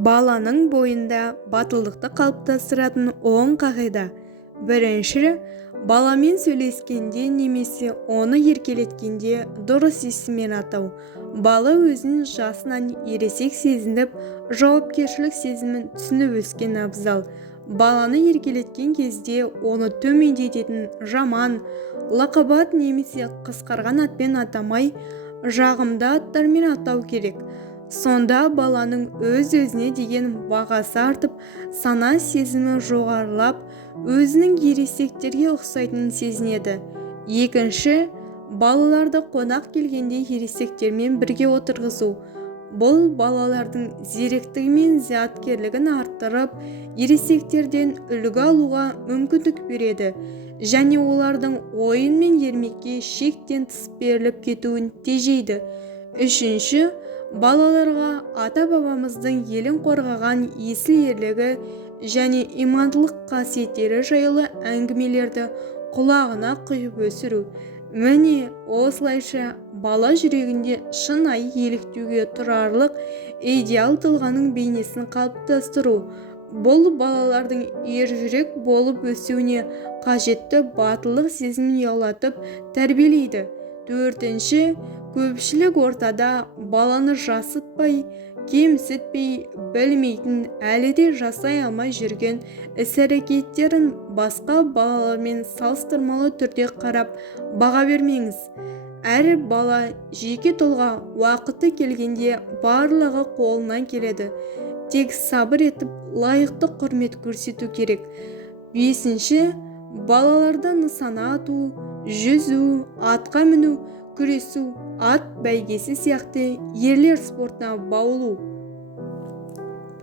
Баланың бойында батылдықты қалыптастыратын 10 қағида. Бірінші, баламен сөйлескенде немесе оны еркелеткенде дұрыс есіммен атау. Бала өзінің жасынан ересек сезініп, жауапкершілік сезімін түсініп өскен абзал. Баланы еркелеткен кезде оны төмендететін жаман, лақабат немесе қысқарған атпен атамай, жағымды аттармен атау керек. Сонда баланың өз-өзіне деген бағасы артып, сана сезімі жоғарылап, өзінің ересектерге ұқсайтынын сезінеді. Екінші, балаларды қонақ келгенде ересектермен бірге отырғызу. Бұл балалардың зеректігі мен зияткерлігін арттырып, ересектерден үлгі алуға мүмкіндік береді және олардың ойын мен ермекке шектен тыс беріліп кетуін тежейді. Үшінші, балаларға ата-бабамыздың елін қорғаған есіл ерлігі және имандылық қасиеттері жайлы әңгімелерді құлағына құйып өсіру. Міне, осылайша бала жүрегінде шынайы еліктеуге тұрарлық идеал тұлғаның бейнесін қалыптастыру. Бұл балалардың ержүрек болып өсуіне қажетті батылдық сезімін ұялатып тәрбиелейді. Төртінші, көпшілік ортада баланы жасытпай, кемсітпей, білмейтін, әлі де жасай алмай жүрген іс-әрекеттерін басқа балалармен салыстырмалы түрде қарап баға бермеңіз. Әр бала жеке тұлға, уақыты келгенде барлығы қолынан келеді. Тек сабыр етіп, лайықты құрмет көрсету керек. Бесінші, балаларды нысана ату, жүзу, атқа міну, күресу, ат бәйгесі сияқты ерлер спортына баулу.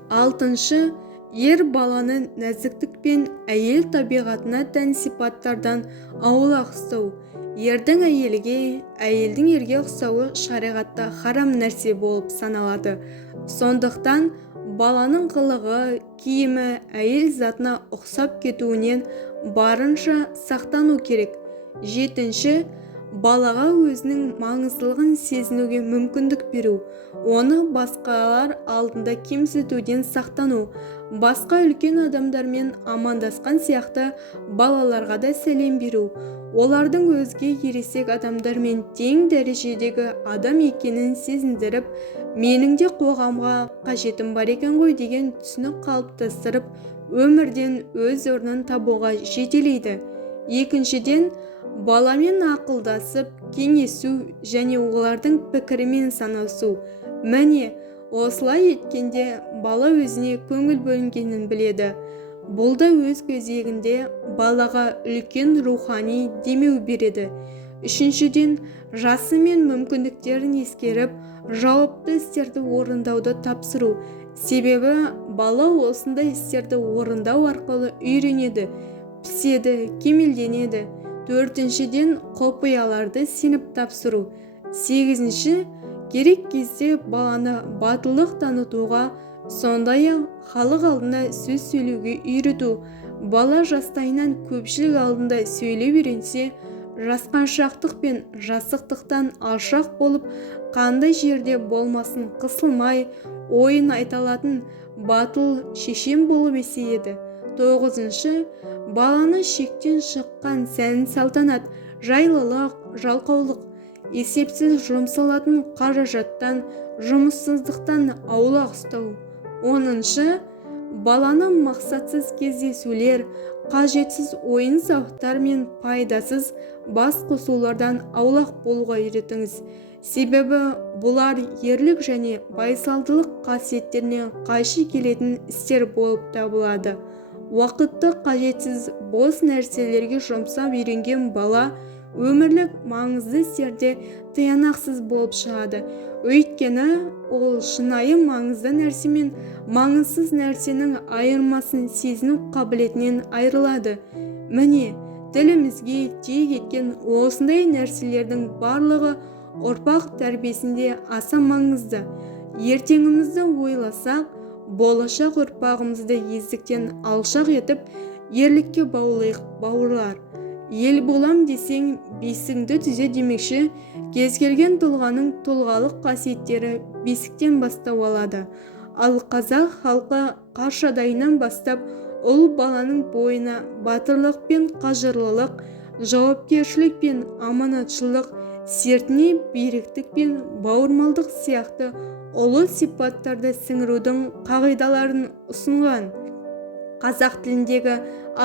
Алтыншы, ер баланы нәзіктік пен әйел табиғатына тән сипаттардан аулақ ұстау. Ердің әйелге, әйелдің ерге ұқсауы шариғатта харам нәрсе болып саналады. Сондықтан баланың қылығы, киімі әйел затына ұқсап кетуінен барынша сақтану керек. Жетінші, балаға өзінің маңыздылығын сезінуге мүмкіндік беру, оны басқалар алдында кемсітуден сақтану. Басқа үлкен адамдармен амандасқан сияқты балаларға да сәлем беру, олардың өзге ересек адамдармен тең дәрежедегі адам екенін сезіндіріп, менің де қоғамға қажетім бар екен ғой деген түсінік қалыптастырып, өмірден өз орнын табуға жетелейді. Екіншіден, баламен ақылдасып, кеңесу және олардың пікірімен санасу. Міне, осылай еткенде бала өзіне көңіл бөлінгенін біледі. Бұл да өз кезегінде балаға үлкен рухани демеу береді. Үшіншіден, жасы мен мүмкіндіктерін ескеріп, жауапты істерді орындауды тапсыру. Себебі бала осындай істерді орындау арқылы үйренеді, піседі, кемелденеді. Төртіншіден, құпияларды сеніп тапсыру. Сегізінші, керек кезде баланы батылдық танытуға, сондай-ақ халық алдында сөз сөйлеуге үйрету. Бала жастайынан көпшілік алдында сөйлей үйренсе, жасқаншақтық пен жасықтықтан алшақ болып, қандай жерде болмасын қысылмай, ойын айта алатын батыл шешен болып есейеді. Тоғызыншы, баланы шектен шыққан сән-салтанат, жайлылық, жалқаулық, есепсіз жұмсалатын қаражаттан, жұмыссыздықтан аулақ ұстау. Оныншы, баланы мақсатсыз кездесулер, қажетсіз ойын-сауықтар мен пайдасыз бас қосулардан аулақ болуға үйретіңіз. Себебі бұлар ерлік және байсалдылық қасиеттеріне қайшы келетін істер болып табылады. Уақытты қажетсіз бос нәрселерге жұмсап үйренген бала өмірлік маңызды істерде тиянақсыз болып шығады. Өйткені ол шынайы маңызды нәрсе мен маңызсыз нәрсенің айырмасын сезіну қабілетінен айырылады. Міне, тілімізге тиек еткен осындай нәрселердің барлығы ұрпақ тәрбиесінде аса маңызды. Ертеңімізді ойласақ, болашақ ұрпағымызды ездіктен алшақ етіп, ерлікке баулайық, бауырлар. Ел болам десең, бесігіңді түзе демекші, кез келген тұлғаның тұлғалық қасиеттері бесіктен бастау алады. Ал қазақ халқы қаршадайынан бастап ұл баланың бойына батырлық пен қажырлылық, жауапкершілік пен аманатшылық, сертіне беріктік пен бауырмалдық сияқты ұлы сипаттарды сіңірудің қағидаларын ұсынған. Қазақ тіліндегі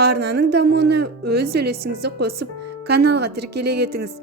арнаның дамуына өз үлесіңізді қосып, каналға тіркеле кетіңіз.